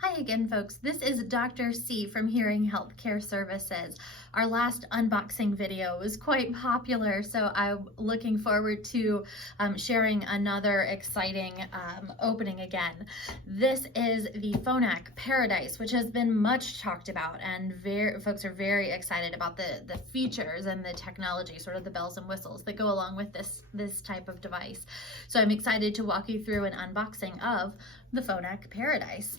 Hi again, folks. This is Dr. C from Hearing Healthcare Services. Our last unboxing video was quite popular, so I'm looking forward to sharing another exciting opening again. This is the Phonak Paradise, which has been much talked about, and folks are very excited about the features and the technology, sort of the bells and whistles that go along with this type of device. So I'm excited to walk you through an unboxing of the Phonak Paradise.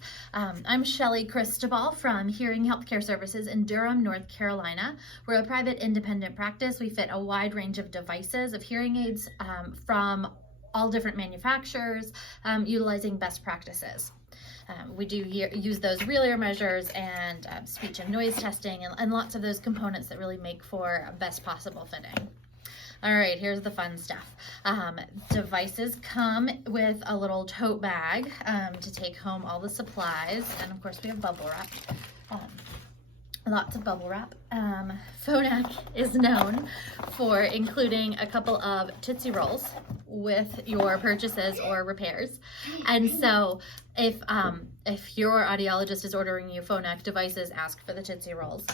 I'm Shelly Cristobal from Hearing Healthcare Services in Durham, North Carolina. We're a private independent practice. We fit a wide range of devices, of hearing aids from all different manufacturers, utilizing best practices. We do use those real ear measures and speech and noise testing and lots of those components that really make for best possible fitting. All right, here's the fun stuff. Devices come with a little tote bag to take home all the supplies, and of course we have bubble wrap. Lots of bubble wrap. Phonak is known for including a couple of Tootsie Rolls with your purchases or repairs, and so if your audiologist is ordering you Phonak devices, ask for the Tootsie Rolls,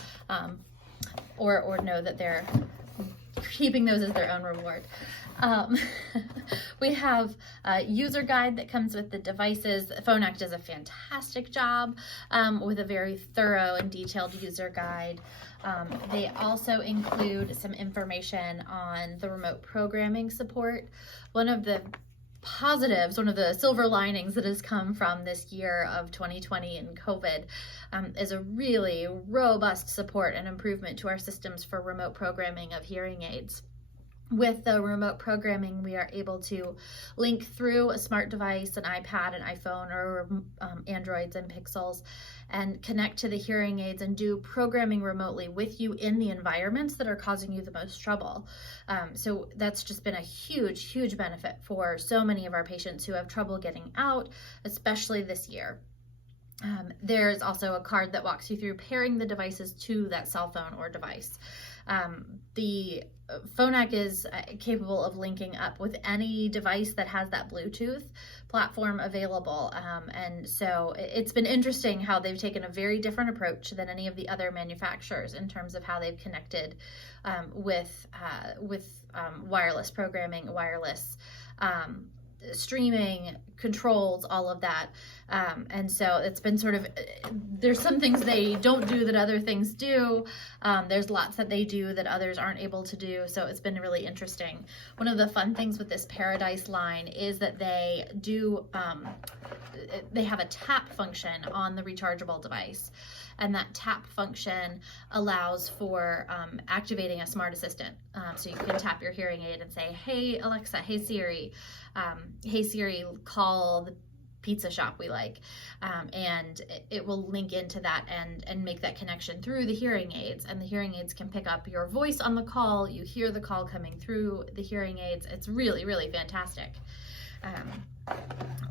or know that they're keeping those as their own reward. We have a user guide that comes with the devices. Phonak does a fantastic job with a very thorough and detailed user guide. They also include some information on the remote programming support. One of the positives, one of the silver linings that has come from this year of 2020 and COVID is a really robust support and improvement to our systems for remote programming of hearing aids. With the remote programming, we are able to link through a smart device, an iPad, an iPhone, or Androids and Pixels, and connect to the hearing aids and do programming remotely with you in the environments that are causing you the most trouble. So that's just been a huge benefit for so many of our patients who have trouble getting out, especially this year. There's also a card that walks you through pairing the devices to that cell phone or device. The Phonak is capable of linking up with any device that has that Bluetooth platform available, and so it's been interesting how they've taken a very different approach than any of the other manufacturers in terms of how they've connected with wireless programming, wireless streaming controls, all of that, and so it's been sort of, there's some things they don't do that other things do. There's lots that they do that others aren't able to do, so it's been really interesting. One of the fun things with this Paradise line is that they do they have a tap function on the rechargeable device, and that tap function allows for activating a smart assistant. So you can tap your hearing aid and say, hey Alexa, hey Siri, call the pizza shop we like, and it will link into that and make that connection through the hearing aids, and the hearing aids can pick up your voice on the call. You hear the call coming through the hearing aids. It's really fantastic.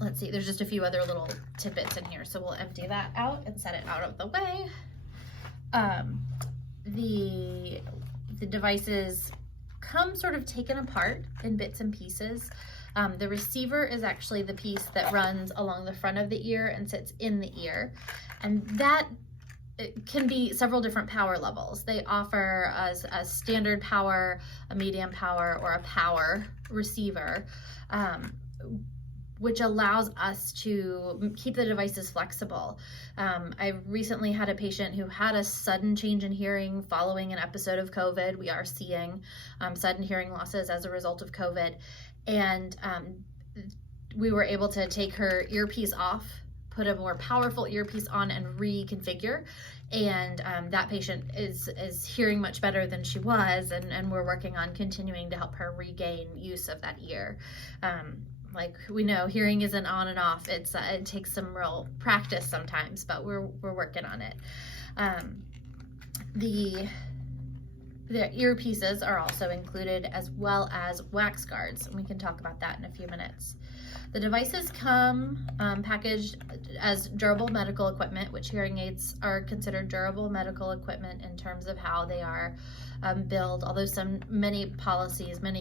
Let's see, there's just a few other little tidbits in here, so we'll empty that out and set it out of the way. The devices come sort of taken apart in bits and pieces. The receiver is actually the piece that runs along the front of the ear and sits in the ear, and that it can be several different power levels. They offer us a standard power, a medium power, or a power receiver, which allows us to keep the devices flexible. I recently had a patient who had a sudden change in hearing following an episode of COVID. We are seeing sudden hearing losses as a result of COVID, and we were able to take her earpiece off, put a more powerful earpiece on, and reconfigure, and that patient is hearing much better than she was, and we're working on continuing to help her regain use of that ear. Like we know, hearing isn't on and off. It takes some real practice sometimes, but we're working on it. The earpieces are also included, as well as wax guards, and we can talk about that in a few minutes. The devices come packaged as durable medical equipment, which hearing aids are considered durable medical equipment in terms of how they are billed, although many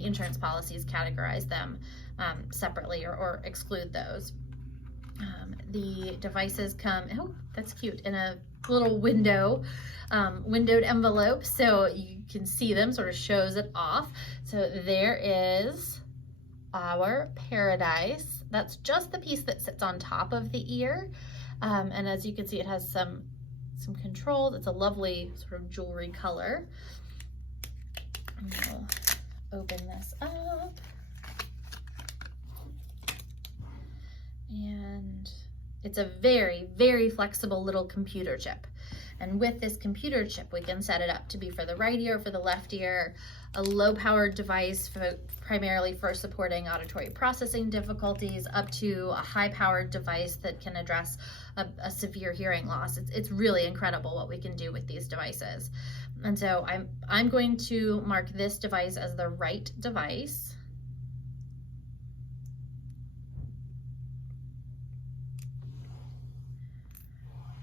insurance policies categorize them separately or exclude those. The devices come, oh, that's cute, in a little windowed envelope, so you can see them, sort of shows it off. So there is our Paradise. That's just the piece that sits on top of the ear. And as you can see, it has some controls. It's a lovely sort of jewelry color. And we'll open this up. And it's a very, very flexible little computer chip. And with this computer chip, we can set it up to be for the right ear, for the left ear, a low-powered device primarily for supporting auditory processing difficulties, up to a high-powered device that can address a severe hearing loss. It's really incredible what we can do with these devices. And so I'm going to mark this device as the right device.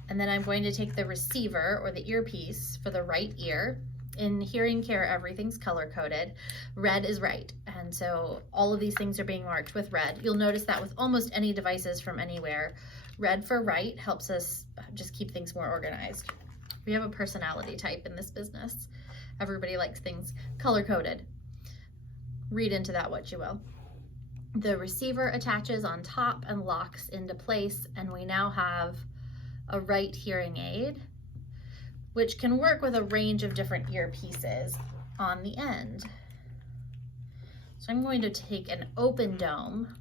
And then I'm going to take the receiver or the earpiece for the right ear. In hearing care, everything's color-coded. Red is right, and so all of these things are being marked with red. You'll notice that with almost any devices from anywhere. Red for right helps us just keep things more organized. We have a personality type in this business. Everybody likes things color-coded. Read into that what you will. The receiver attaches on top and locks into place, and we now have a right hearing aid, which can work with a range of different earpieces on the end. So I'm going to take an open dome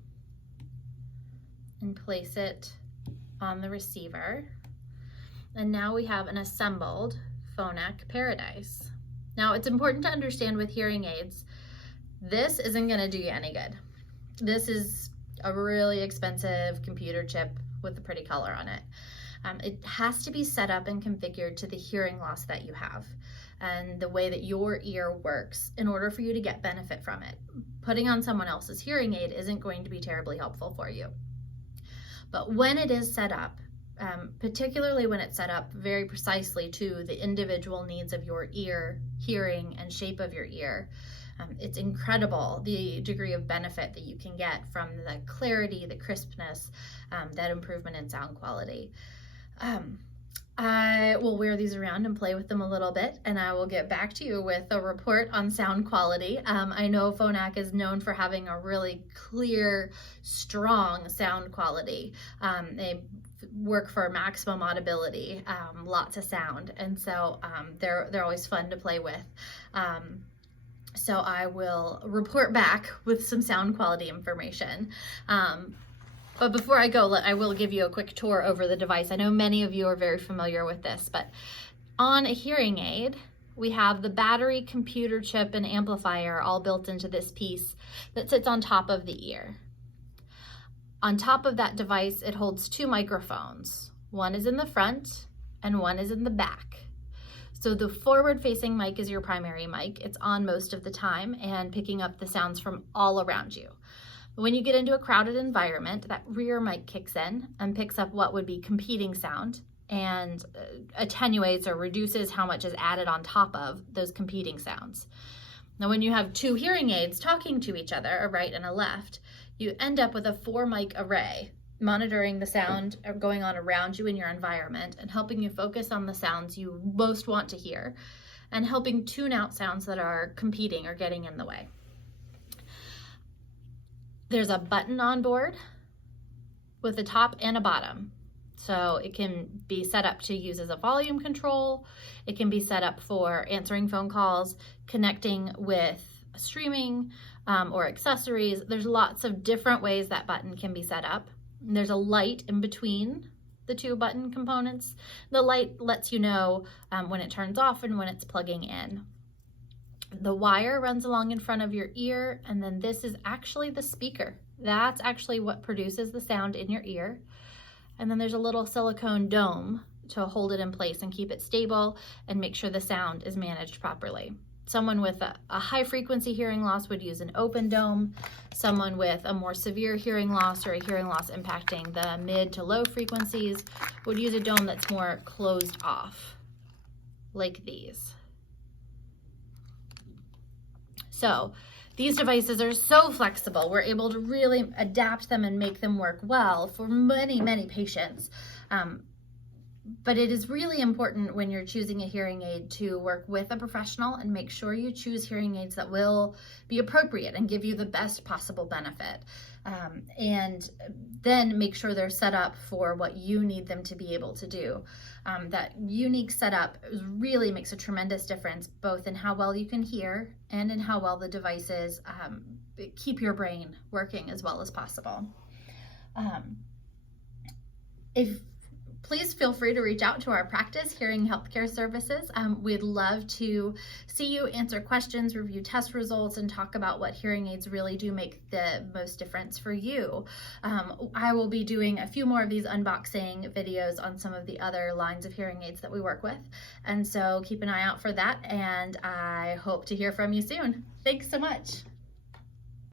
and place it on the receiver. And now we have an assembled Phonak Paradise. Now it's important to understand with hearing aids, this isn't gonna do you any good. This is a really expensive computer chip with a pretty color on it. It has to be set up and configured to the hearing loss that you have and the way that your ear works in order for you to get benefit from it. Putting on someone else's hearing aid isn't going to be terribly helpful for you. But when it is set up, particularly when it's set up very precisely to the individual needs of your ear, hearing, and shape of your ear, it's incredible the degree of benefit that you can get from the clarity, the crispness, that improvement in sound quality. I will wear these around and play with them a little bit, and I will get back to you with a report on sound quality. I know Phonak is known for having a really clear, strong sound quality. They work for maximum audibility, lots of sound, and so they're always fun to play with. So I will report back with some sound quality information. But before I go, I will give you a quick tour over the device. I know many of you are very familiar with this, but on a hearing aid, we have the battery, computer chip, and amplifier all built into this piece that sits on top of the ear. On top of that device, it holds two microphones. One is in the front and one is in the back. So the forward-facing mic is your primary mic. It's on most of the time and picking up the sounds from all around you. When you get into a crowded environment, that rear mic kicks in and picks up what would be competing sound and attenuates or reduces how much is added on top of those competing sounds. Now, when you have two hearing aids talking to each other, a right and a left, you end up with a 4-mic array, monitoring the sound going on around you in your environment and helping you focus on the sounds you most want to hear and helping tune out sounds that are competing or getting in the way. There's a button on board with a top and a bottom. So it can be set up to use as a volume control. It can be set up for answering phone calls, connecting with streaming or accessories. There's lots of different ways that button can be set up. And there's a light in between the two button components. The light lets you know when it turns off and when it's plugging in. The wire runs along in front of your ear, and then this is actually the speaker. That's actually what produces the sound in your ear. And then there's a little silicone dome to hold it in place and keep it stable and make sure the sound is managed properly. Someone with a high frequency hearing loss would use an open dome. Someone with a more severe hearing loss or a hearing loss impacting the mid to low frequencies would use a dome that's more closed off, like these. So These devices are so flexible. We're able to really adapt them and make them work well for many, many patients. But it is really important when you're choosing a hearing aid to work with a professional and make sure you choose hearing aids that will be appropriate and give you the best possible benefit. And then make sure they're set up for what you need them to be able to do. That unique setup really makes a tremendous difference, both in how well you can hear and in how well the devices keep your brain working as well as possible. Please feel free to reach out to our practice, Hearing Healthcare Services. We'd love to see you, answer questions, review test results, and talk about what hearing aids really do make the most difference for you. I will be doing a few more of these unboxing videos on some of the other lines of hearing aids that we work with. And so keep an eye out for that, and I hope to hear from you soon. Thanks so much.